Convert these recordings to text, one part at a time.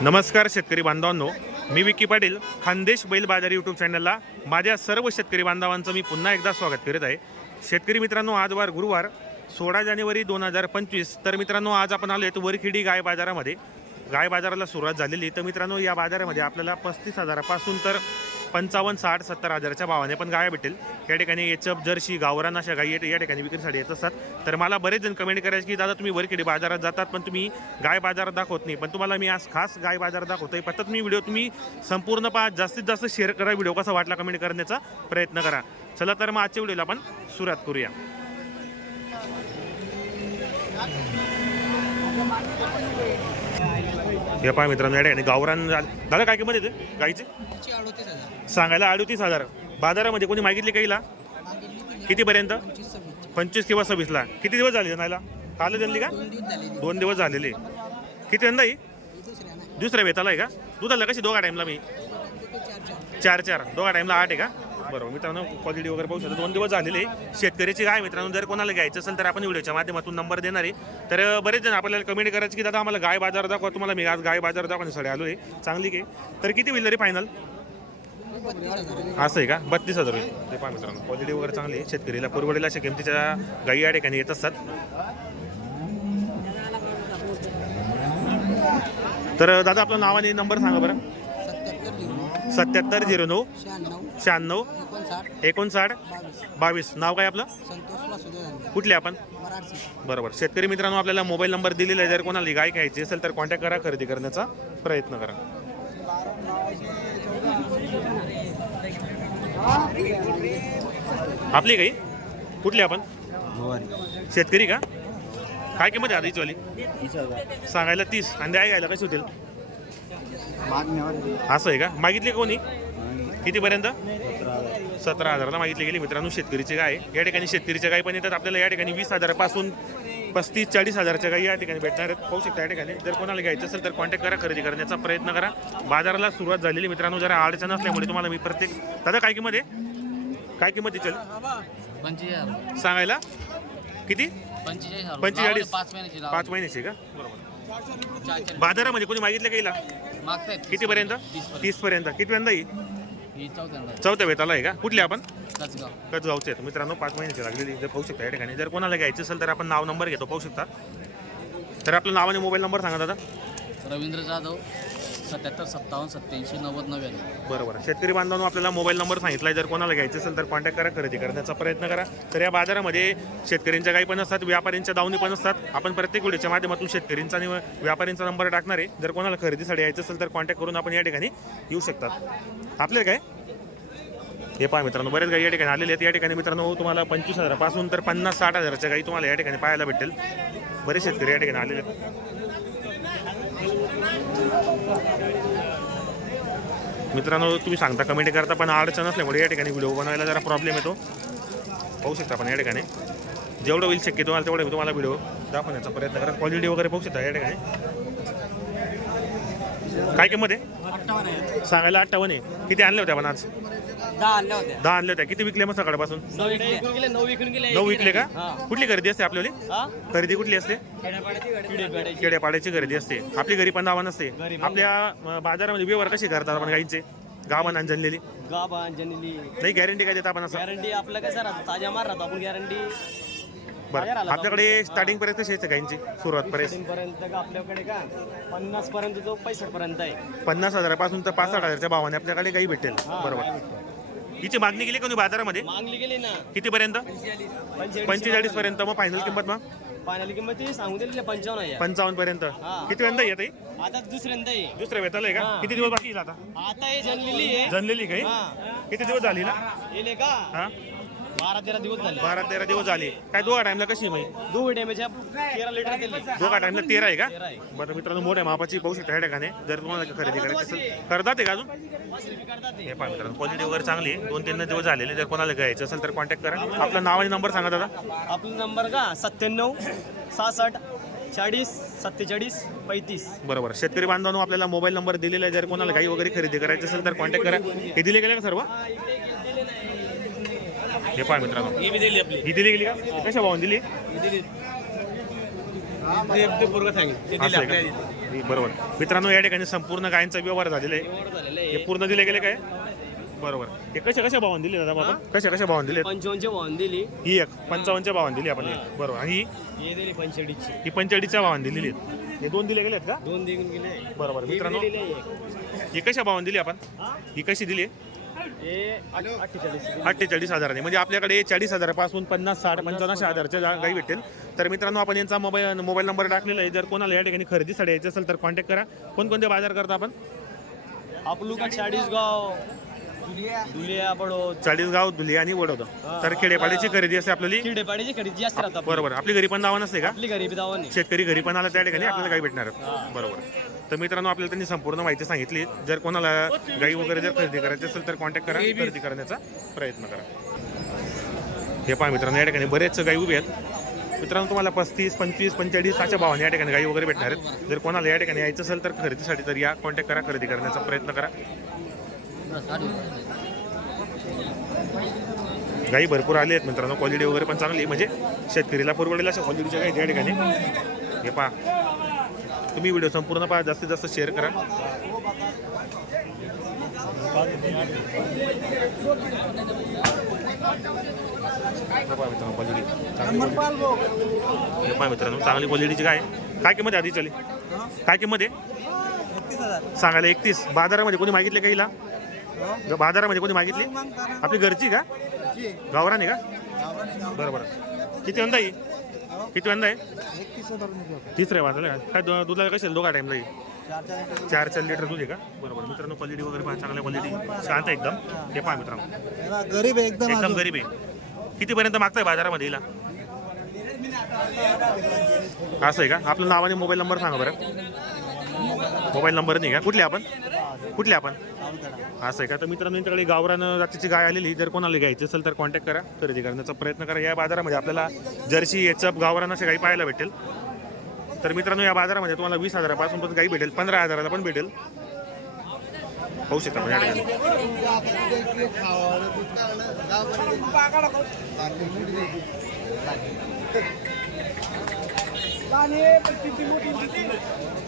नमस्कार शेतकरी बांधवांनो. मी विकी पाटील खानदेश बैल बाजार यूट्यूब चॅनलला माझ्या सर्व शेतकरी बांधवांचं मी पुन्हा एकदा स्वागत करीत आहे. शेतकरी मित्रांनो आज वार गुरुवार सोळा जानेवारी दोन हजार पंचवीस. तर मित्रांनो आज आपण आलो आहेत वरखिडी गाय बाजारामध्ये. गाय बाजाराला सुरुवात झालेली तर मित्रांनो या बाजारामध्ये आपल्याला पस्तीस हजारापासून तर पंचावन्न साठ सत्तर हजाराच्या भावाने पण गाय भेटेल. या ठिकाणी एचप जर्सी गावरान अशा गायी या ठिकाणी विक्रीसाठी येत असतात. तर मला बरेच जण कमेंट करायचे की दादा तुम्ही वरखेडी बाजारात जातात पण तुम्ही गाय बाजारात दाखवत नाही. पण तुम्हाला मी आज खास गाय बाजारात दाखवतोय. फक्त मी व्हिडिओ तुम्ही संपूर्ण पहा. जास्तीत जास्त शेअर करा व्हिडिओ. कसा वाटला कमेंट करण्याचा प्रयत्न करा. चला तर मग आजच्या व्हिडिओला आपण सुरुवात करूया. हे पहा मित्रांनो या ठिकाणी गावरान झालं- दादा काय किंमत येते गाईची? सांगायला अडतीस हजार. बाजारामध्ये कोणी मागितली काहीला कितीपर्यंत? पंचवीस किंवा सव्वीसला किती दिवस झाले जनायला काल जनली का? दोन दिवस झाले. झालेले. किती यंदा ही? ही दुसऱ्या वेताला आहे का? दुधाला कशी? दोघा टाईमला मी. ते चार चार. चार चार. दोघा टाईमला आठ आहे का? बरोबर. मित्रांनो क्वालिटी वगैरे पाहू शकता. दोन दिवस झालेले. शेतकऱ्याची गाय मित्रांनो जर कोणाला घ्यायचं असेल तर आपण व्हिडिओच्या माध्यमातून नंबर देणार आहे. तर बरेच जण आपल्याला कमेंट करायचे की दादा आम्हाला गाय बाजार दाखवा. तुम्हाला मी आज गाय बाजार दाखवण्यासाठी आलो आहे चांगली की. तर किती होईल तरी फायनल असं आहे का? बत्तीस हजार होईल. ते पहा मित्रांनो क्वालिटी वगैरे चांगली आहे. शेतकरीला परवडेल अशा किमतीच्या गाई या ठिकाणी येत असतात. तर दादा आपलं नाव आणि नंबर सांगा बरं. सत्याहत्तर झिरो नऊ. शहाण्णव. एकोणसाठ. बावीस. नाव काय आपलं? कुठले आपण? बरोबर. शेतकरी मित्रांनो आपल्याला मोबाईल नंबर दिलेला आहे. जर कोणाला गाय घ्यायची असेल तर कॉन्टॅक्ट करा खरेदी करण्याचा प्रयत्न करा. आपली गाई? कुठली आपण? शेतकरी का? काय किंमत आहे आधीची वाली सांगायला तीस. आणि द्याय घ्यायला कशी होतील असं आहे का? मागितली कोणी? कितीपर्यंत? सतरा हजाराला मागितली गेली. मित्रांनो शेतकरीची गाय या ठिकाणी शेतकरीच्या गाय पण येतात. आपल्याला या ठिकाणी वीस हजारापासून पस्तीस चाळीस हजारच्या गाई या ठिकाणी भेटणार आहेत. पाहू शकता या ठिकाणी. जर कोणाला घ्यायचं असेल तर कॉन्टॅक्ट करा. खरेदी करण्याचा प्रयत्न करा. बाजाराला सुरुवात झालेली मित्रांनो जरा अडचण असल्यामुळे तुम्हाला मी प्रत्येक दादा काय किंमत आहे? काय किंमत आहे चल? सांगायला? किती? पंचेचाळीस. पाच महिन्याची लावा. पाच महिन्याची का? बरोबर. बाजारामध्ये कोणी मागितलं काहीला मागतायत. कितीपर्यंत? तीस पर्यंत. कितव्यांदा येईल ही चौथ्यांदा चौथ्या वेताला आहे का? कुठले आपण? कचगाव कचगावचे आहेत मित्रांनो पाच महिन्याची लागलेली जर पाहू शकता या ठिकाणी. जर कोणाला घ्यायचं असेल तर आपण नाव नंबर घेतो. पाहू शकता. तर आपलं नाव आणि मोबाईल नंबर सांगा दादा. रवींद्र जाधव. सत्याहत्तर सत्तावन्न सत्याऐंशी नव्वद नव्याण्णव. बरोबर. शेतकरी बांधवांनो आपल्याला मोबाईल नंबर सांगितला जर कोणाला घ्यायचं असेल तर कॉन्टॅक्ट करा खरेदी करण्याचा प्रयत्न करा. तर या बाजारामध्ये शेतकऱ्यांच्या गाई पण असतात व्यापाऱ्यांच्या दावणी पण असतात. आपण प्रत्येक व्हिडिओच्या माध्यमातून शेतकऱ्यांचा आणि व्यापाऱ्यांचा नंबर टाकणार आहे. जर कोणाला खरेदीसाठी यायचं असेल तर कॉन्टॅक्ट करून आपण या ठिकाणी येऊ शकतात. आपल्याला काय? हे पहा मित्रांनो बरेच गाई या ठिकाणी आलेले आहेत. या ठिकाणी मित्रांनो तुम्हाला पंचवीस हजारापासून तर पन्नास साठ हजाराच्या गाई तुम्हाला या ठिकाणी पाहायला भेटेल. बरेच शेतकरी या ठिकाणी आलेले आहेत. मित्रांनो तुम्ही सांगता कमेंट करता पण अडचण असल्यामुळे या ठिकाणी व्हिडिओ बनवायला जरा प्रॉब्लेम येतो. पाहू शकता आपण या ठिकाणी. जेवढं होईल शक्य तुम्हाला तेवढं मी तुम्हाला व्हिडिओ दाखवण्याचा प्रयत्न करा क्वालिटी वगैरे पाहू शकता या ठिकाणी. काय किंमत आहे? सांगायला अठ्ठावन्न आहे. किती आणले होते आपण आज? दहा आणल्या होत्या. दहा किती विकले मग सकाळपासून? नऊ विकून गेले नऊ विकून गेले. नऊ विकले का? कुठली खरेदी असते आपल्याला हा? खरेदी कुठली असते? खेड्यापाड्याची खेड्यापाड्याची. खरेदी असते. आपली घरी पण दावा नसते आपल्या अं, बाजारामध्ये व्यवहार कशी करतात आपण गाईंचे? गावान आणलेली गाबा जनिली नाही गॅरंटी काय देता आपण असं? गॅरंटी आपलं कसं राहतं? ताज्या मार राहतो. आपण गॅरंटी बरं. आपल्याकडे स्टार्टिंग पर्यंत कशी आहे गाईंची? सुरुवात पर्यंत. पर्यंत का? आपल्याकडे का? पन्नास पर्यंत तो पैसठ पर्यंत आहे. पन्नास हजारापासून तर पाच साठ हजारच्या भावाने आपल्याकडे गाई भेटेल. बरोबर. हिची मागणी केली कोणी बाजारामध्ये? मागली गेली ना. कितीपर्यंत? पंचेचाळीस. पर्यंत मग फायनल किंमत मग? पाण्याची किंमत ती सांगून दिली पंचावन्न आहे. पंचावन्न पर्यंत किती वेळा येत आता दुसऱ्यांदा आहे. दुसऱ्या वेताला आहे का? हा. किती दिवस बाकी येईल आता? आता हे जनलेली आहे. जनलेली काही? हा. किती दिवस झाली ना? येले का? हा. बारा तेरा दिवस झाले. बारा तेरा दिवस झाले. काय दोघा टाइमला कशी आहे मग दो डेमेच्या तेरा लिटर दिली. दोघा टाइमला तेरा आहे का? तेरा आहे. बरं मित्रांनो मोठ्या मापाची पाहू शकता या ठिकाणी जर तुम्हाला खरेदी करायची असेल करतात आहे का अजून? ते. हे पहा मित्रांनो क्वालिटी वगैरे चांगली आहे. दोन तीन दिवस झालेले जर कोणाला घ्यायचं असेल तर कॉन्टॅक्ट करा. आपलं नाव आणि नंबर सांगा दादा. आपला नंबर का? सत्त्याण्णव सहासष्ट चाळीस सत्तेचाळीस पैतीस. बरोबर. शेतकरी बांधवांनो आपल्याला मोबाईल नंबर दिलेला आहे. जर कोणाला गाई वगैरे खरेदी करायची असेल तर कॉन्टॅक्ट करा. हे दिले गेले का सर्व? हे पहा मित्रांनो. ही बी दिली आपली. ही दिली गेली का? कशा भावाने दिली? ही दिली. ते पोरगं सांगेल. ते दिली असं आहे आपल्या का? ही बरोबर. मित्रांनो या ठिकाणी संपूर्ण गायींचा व्यवहार झालेला आहे. झालेलं हे आहे पूर्ण दिले गेले काय? बरोबर. हे कशा कशा भावान दिले दादा बाबा? कशा कशा भावान दिले? पंचावन्नचे वाहन दिली. ही एक. पंचावन्नच्या भावान दिली आपण ही. बरोबर. आणि ही? हे दिली पंचेडीची ही पंचेचाळीसच्या भावान दिलेली आहेत. हे दोन दिले गेले आहेत का? दोन देऊन गेले. बरोबर. हे मित्रांनो. ही कशा भावान दिली आपण? हा? ही कशी दिली हे अठ्ठेचाळीस. हजाराने म्हणजे आपल्याकडे चाळीस हजारापासून पन्नास साठ पंचावन्न हजारच्या जा- गाई भेटेल तर मित्रांनो आपण यांचा मोबाईल मोबाईल नंबर टाकलेला आहे. जर कोणाला या ठिकाणी खरेदीसाठी यायचं असेल तर कॉन्टॅक्ट करा. कोणकोणते बाजार करता आपण? आपलू का चाळीसगाव. दुलिया बडोद चाळीसगाव धुले आणि वडोदा तर खेडेपाड्याची खरेदी असते आपल्याला? किडेपाडीची खरेदी जास्त राहतात बरोबर. आपली घरी पण दावा नसते का? आपली गरीबी दावा नाही. शेतकरी घरी पण आला त्या ठिकाणी आपल्याला गाई भेटणार. हा. बरोबर. तर मित्रांनो आपल्याला त्यांनी संपूर्ण माहिती सांगितली. जर कोणाला गाई वगैरे जर खरेदी करायची असेल तर कॉन्टॅक्ट करा खरेदी करण्याचा प्रयत्न करा. हे पहा मित्रांनो या ठिकाणी बरेच गाई उभे आहेत. मित्रांनो तुम्हाला पस्तीस पंचवीस पंचेचाळीस अशा भावाने या ठिकाणी गाई वगैरे भेटणार आहेत. जर कोणाला या ठिकाणी यायचं असेल तर खरेदीसाठी तर या कॉन्टॅक्ट करा खरेदी करण्याचा प्रयत्न करा. गाई भरपूर आले आहेत मित्रांनो. क्वालिटी वगैरे पण चांगली आहे. म्हणजे शेतकरीला परवडेल अशा क्वालिटीच्या गाई या ठिकाणी. हे पहा. तुम्ही व्हिडिओ संपूर्ण पहा. जास्तीत जास्त शेअर करा. मित्रांनो क्वालिटी चांगली मित्रांनो चांगली क्वालिटीची आहे. काय किंमत आहे आधी चली काय किंमत आहे? सांगायला एकतीस. बाजारामध्ये कोणी मागितले का हिला? ग- बाजारामध्ये कोणी मागितली? आपली घरची का? गावराने का? बरं बरं. किती वंदा आहे किती वंदा आहे तिसऱ्या वाजला का? काय दुधाला कशाला दोघा टाईमला येईल चार चार लिटर दूध. आहे का? बरोबर मित्रांनो क्वालिटी वगैरे पहा चांगल्या क्वालिटी शांत एकदम. हे. पहा मित्रांनो. गरीब आहे एकदम एकदम गरीब आहे. कितीपर्यंत मागताय बाजारामध्ये हिला? असं आहे का? आपलं नाव आणि मोबाईल नंबर सांगा बरं. मोबाईल नंबर नाही का? कुठले आपण? कुठले आपण? असं आहे का? तर मित्रांनो यांच्याकडे गावरान जातीची गाय आलेली जर कोणाला घ्यायची असेल तर कॉन्टॅक्ट करा खरेदी करण्याचा प्रयत्न करा. या बाजारामध्ये आपल्याला जर्सी याचप गावरान असे गाई पाहायला भेटेल. तर मित्रांनो या बाजारामध्ये तुम्हाला वीस हजारापासून पण गाई भेटेल पंधरा हजाराला पण भेटेल. होऊ शकता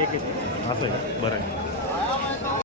एक एक असं आहे बरं आहे.